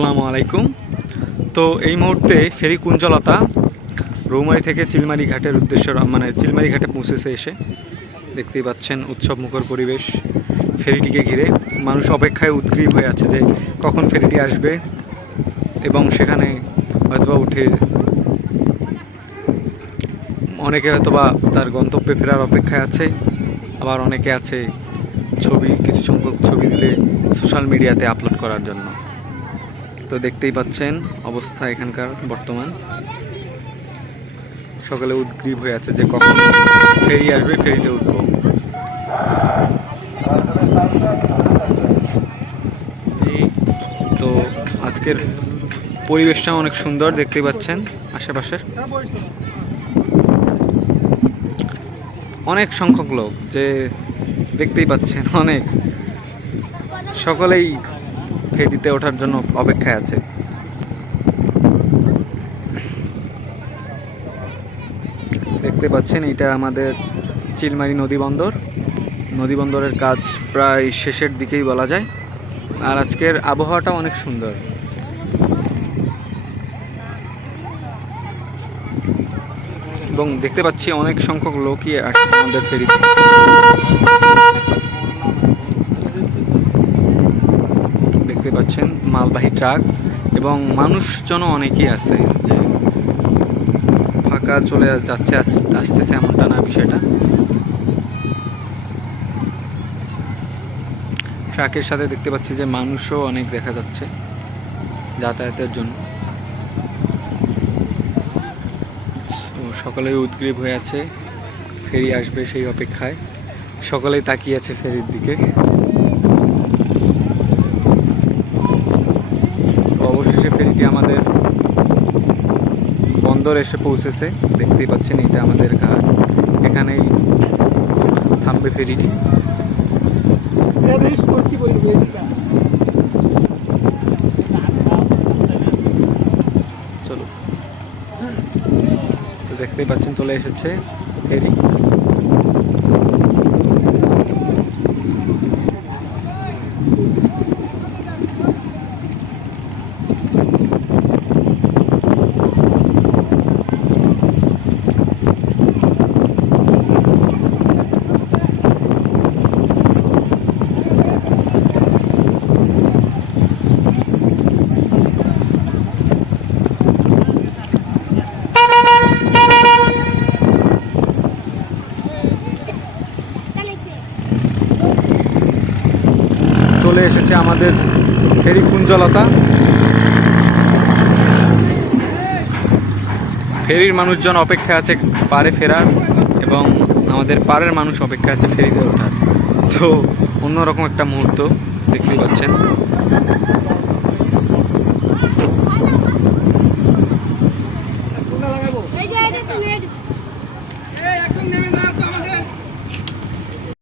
আসসালামু আলাইকুম। তো এই মুহূর্তে ফেরি কুঞ্জলতা রৌমারি থেকে চিলমারি ঘাটের উদ্দেশ্যে মানে চিলমারি ঘাটে পৌঁছেছে এসে। দেখতেই পাচ্ছেন উৎসব মুখর পরিবেশ। ফেরিটিকে ঘিরে মানুষ অপেক্ষায় উদ্গ্রীব হয়ে আছে যে কখন ফেরিটি আসবে এবং সেখানে হয়তোবা উঠে অনেকে হয়তোবা তার গন্তব্যে ফেরার অপেক্ষায় আছে, আবার অনেকে আছে ছবি, কিছু সংখ্যক ছবি দিলে সোশ্যাল মিডিয়াতে আপলোড করার জন্য। তো দেখতেই পাচ্ছেন অবস্থা এখানকার বর্তমান। সকালে উদ্গ্রীব হয়ে আছে যে কখন ফেরি আসবে, ফেরিতে উঠবো। তো আজকের পরিবেশটা অনেক সুন্দর, দেখতেই পাচ্ছেন আশেপাশের। অনেক সংখ্যক লোক যে দেখতেই পাচ্ছেন, অনেক। সকলেই ফেরিতে ওঠার জন্য অপেক্ষায় আছে। দেখতে পাচ্ছেন, এটা আমাদের চিলমারি নদী বন্দর। নদী বন্দরের কাজ প্রায় শেষের দিকেই বলা যায়। আর আজকের আবহাওয়াটা অনেক সুন্দর। এবং দেখতে পাচ্ছি অনেক সংখ্যক লোকই আসছে আমাদের ফেরিতে। দেখতে পাচ্ছেন, মালবাহী ট্রাক এবং মানুষজনও অনেকেই আছে যে ফাঁকা চলে যাচ্ছে, আস- আসতেছে এমনটা না বিষয়টা। ট্রাকের সাথে দেখতে পাচ্ছি যে মানুষও অনেক দেখা যাচ্ছে যাতায়াতের জন্য। তো সকলেই উদ্গ্রীব হয়ে আছে, ফেরি আসবে সেই অপেক্ষায়। সকলেই তাকিয়ে আছে ফেরির দিকে তো অবশেষে ফেরিটি আমাদের বন্দর এসে পৌঁছেছে। দেখতেই পাচ্ছেন এটা আমাদের ঘাট। এখানেই থামবে ফেরিটি। চলো। তো দেখতেই পাচ্ছেন চলে এসেছে ফেরি। চলে এসেছে আমাদের ফেরি কুঞ্জলতা। ফেরির মানুষজন অপেক্ষা আছে পারে ফেরার এবং আমাদের পাড়ের মানুষ অপেক্ষা আছে ফেরিতে ওঠার। তো অন্যরকম একটা মুহূর্ত দেখতে পাচ্ছেন। একদম নেমে